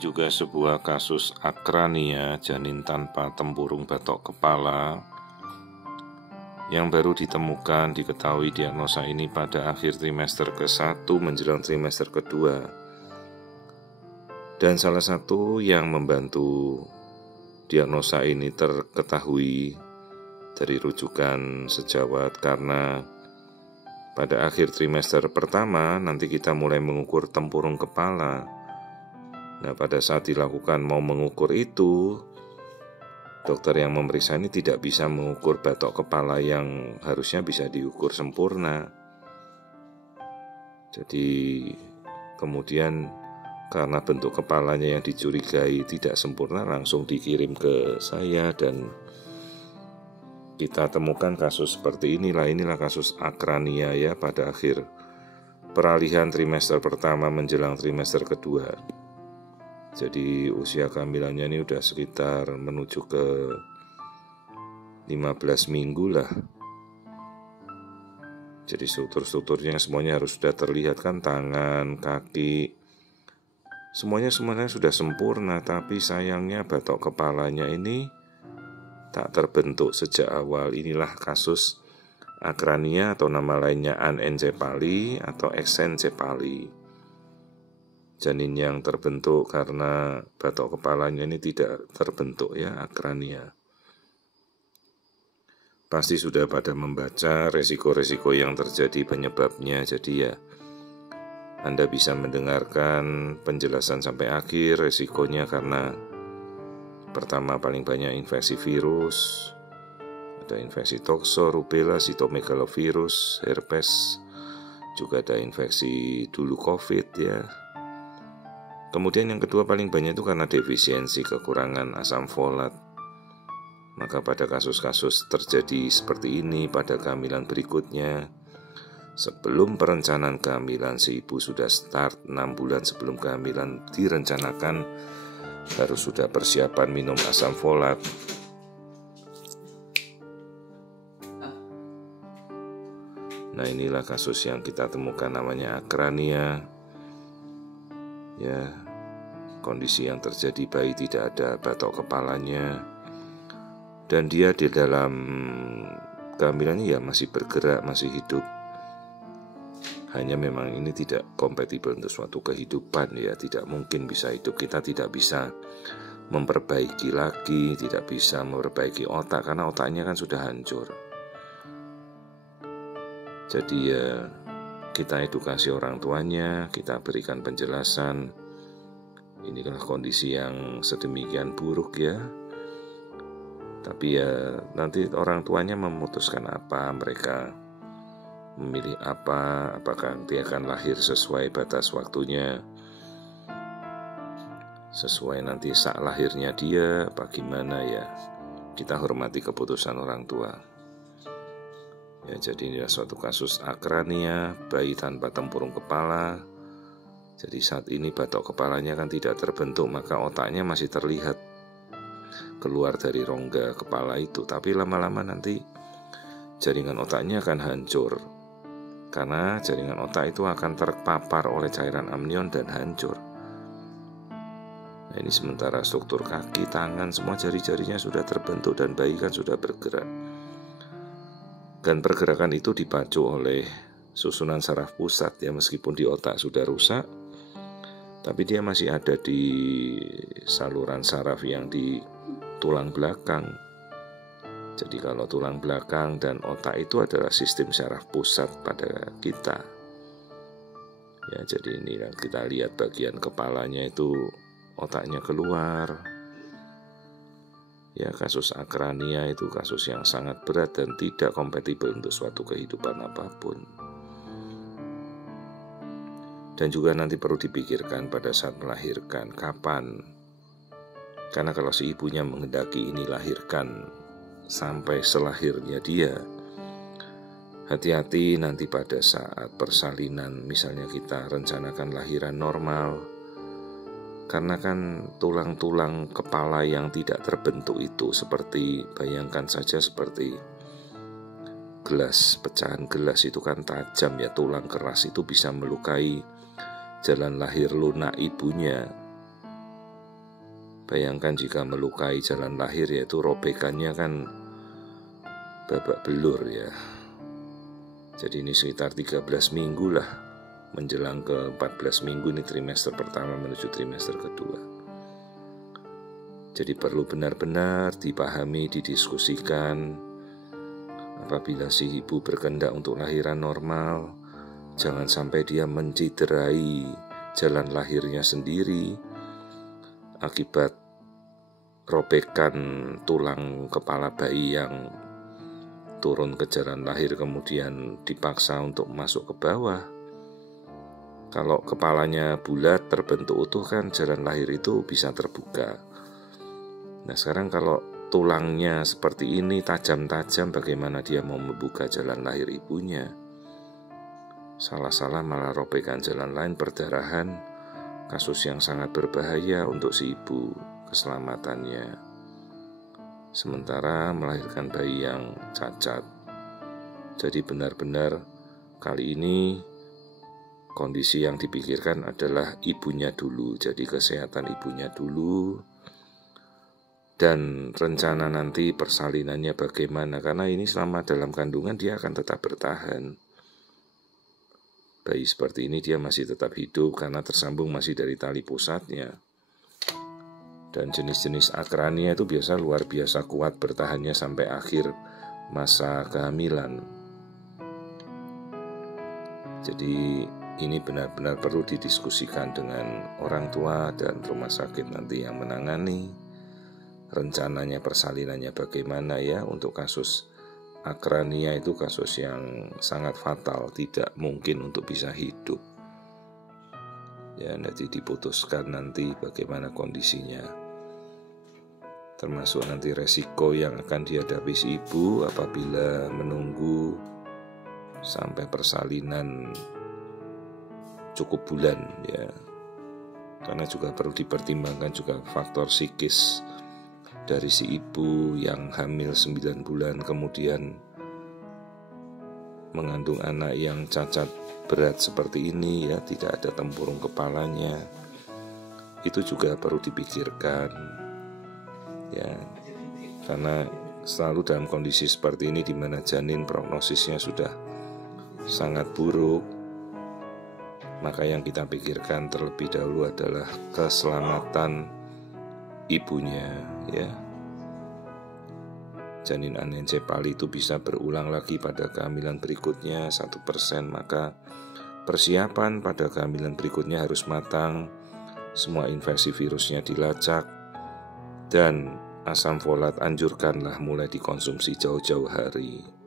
juga sebuah kasus akrania janin tanpa tempurung batok kepala yang baru ditemukan. Diketahui diagnosa ini pada akhir trimester ke-1 menjelang trimester ke-2. Dan salah satu yang membantu diagnosa ini terketahui dari rujukan sejawat, karena pada akhir trimester pertama nanti kita mulai mengukur tempurung kepala. Nah, pada saat dilakukan mau mengukur itu, dokter yang memeriksa ini tidak bisa mengukur batok kepala yang harusnya bisa diukur sempurna. Jadi kemudian karena bentuk kepalanya yang dicurigai tidak sempurna, langsung dikirim ke saya dan kita temukan kasus seperti inilah. Inilah kasus akrania ya pada akhir peralihan trimester pertama menjelang trimester kedua. Jadi usia kehamilannya ini udah sekitar menuju ke 15 minggu lah. Jadi struktur-strukturnya semuanya harus sudah terlihat kan, tangan, kaki, semuanya sudah sempurna. Tapi sayangnya batok kepalanya ini tak terbentuk sejak awal. Inilah kasus akrania atau nama lainnya anencefali atau eksencefali. Janin yang terbentuk karena batok kepalanya ini tidak terbentuk ya, akrania. Pasti sudah pada membaca resiko-resiko yang terjadi penyebabnya. Jadi ya Anda bisa mendengarkan penjelasan sampai akhir. Resikonya karena pertama paling banyak infeksi virus, ada infeksi tokso, rubella, sitomegalovirus, herpes, juga ada infeksi dulu COVID ya. Kemudian yang kedua paling banyak itu karena defisiensi, kekurangan asam folat. Maka pada kasus-kasus terjadi seperti ini pada kehamilan berikutnya, sebelum perencanaan kehamilan si ibu sudah start 6 bulan sebelum kehamilan direncanakan harus sudah persiapan minum asam folat. Nah, inilah kasus yang kita temukan namanya akrania. Ya, kondisi yang terjadi bayi tidak ada batok kepalanya dan dia di dalam kehamilannya ya masih bergerak, masih hidup. Hanya memang ini tidak kompatibel untuk suatu kehidupan ya, tidak mungkin bisa hidup. Kita tidak bisa memperbaiki lagi, tidak bisa memperbaiki otak karena otaknya kan sudah hancur. Jadi ya kita edukasi orang tuanya, kita berikan penjelasan. Ini adalah kondisi yang sedemikian buruk ya. Tapi ya nanti orang tuanya memutuskan apa, mereka memilih apa, apakah dia akan lahir sesuai batas waktunya, sesuai nanti saat lahirnya dia, bagaimana ya. Kita hormati keputusan orang tua. Ya, jadi ini suatu kasus akrania, bayi tanpa tempurung kepala. Jadi saat ini batok kepalanya kan tidak terbentuk, maka otaknya masih terlihat keluar dari rongga kepala itu. Tapi lama-lama nanti jaringan otaknya akan hancur, karena jaringan otak itu akan terpapar oleh cairan amnion dan hancur. Nah, ini sementara struktur kaki, tangan, semua jari-jarinya sudah terbentuk dan bayi kan sudah bergerak. Dan pergerakan itu dipacu oleh susunan saraf pusat ya, meskipun di otak sudah rusak, tapi dia masih ada di saluran saraf yang di tulang belakang. Jadi kalau tulang belakang dan otak itu adalah sistem saraf pusat pada kita. Ya, jadi ini kita lihat bagian kepalanya itu otaknya keluar. Ya, kasus akrania itu kasus yang sangat berat dan tidak kompatibel untuk suatu kehidupan apapun. Dan juga nanti perlu dipikirkan pada saat melahirkan, kapan. Karena kalau si ibunya menghendaki ini lahirkan sampai selahirnya dia, hati-hati nanti pada saat persalinan, misalnya kita rencanakan lahiran normal, karena kan tulang-tulang kepala yang tidak terbentuk itu seperti, bayangkan saja seperti gelas, pecahan gelas itu kan tajam ya, tulang keras itu bisa melukai jalan lahir lunak ibunya. Bayangkan jika melukai jalan lahir, yaitu robekannya kan babak belur ya. Jadi ini sekitar 13 minggu lah, menjelang ke 14 minggu ini trimester pertama menuju trimester kedua. Jadi perlu benar-benar dipahami, didiskusikan. Apabila si ibu berkehendak untuk lahiran normal, jangan sampai dia menciderai jalan lahirnya sendiri akibat robekan tulang kepala bayi yang turun ke jalan lahir kemudian dipaksa untuk masuk ke bawah. Kalau kepalanya bulat terbentuk utuh kan jalan lahir itu bisa terbuka. Nah sekarang kalau tulangnya seperti ini tajam-tajam, bagaimana dia mau membuka jalan lahir ibunya? Salah-salah malah robekan jalan lain, perdarahan, kasus yang sangat berbahaya untuk si ibu, keselamatannya. Sementara melahirkan bayi yang cacat. Jadi benar-benar kali ini kondisi yang dipikirkan adalah ibunya dulu. Jadi kesehatan ibunya dulu. Dan rencana nanti persalinannya bagaimana. Karena ini selama dalam kandungan dia akan tetap bertahan. Bayi seperti ini dia masih tetap hidup karena tersambung masih dari tali pusatnya. Dan jenis-jenis akrania itu biasa luar biasa kuat bertahannya sampai akhir masa kehamilan. Jadi ini benar-benar perlu didiskusikan dengan orang tua dan rumah sakit nanti yang menangani. Rencananya persalinannya bagaimana ya. Untuk kasus akrania itu kasus yang sangat fatal, tidak mungkin untuk bisa hidup. Ya, nanti diputuskan nanti bagaimana kondisinya. Termasuk nanti resiko yang akan dihadapi si ibu apabila menunggu sampai persalinan cukup bulan ya. Karena juga perlu dipertimbangkan juga faktor psikis dari si ibu yang hamil 9 bulan kemudian mengandung anak yang cacat berat seperti ini ya, tidak ada tempurung kepalanya. Itu juga perlu dipikirkan ya, karena selalu dalam kondisi seperti ini di mana janin prognosisnya sudah sangat buruk, maka yang kita pikirkan terlebih dahulu adalah keselamatan ibunya ya. Janin anencefali itu bisa berulang lagi pada kehamilan berikutnya 1%, maka persiapan pada kehamilan berikutnya harus matang. Semua infeksi virusnya dilacak, dan asam folat anjurkanlah mulai dikonsumsi jauh-jauh hari.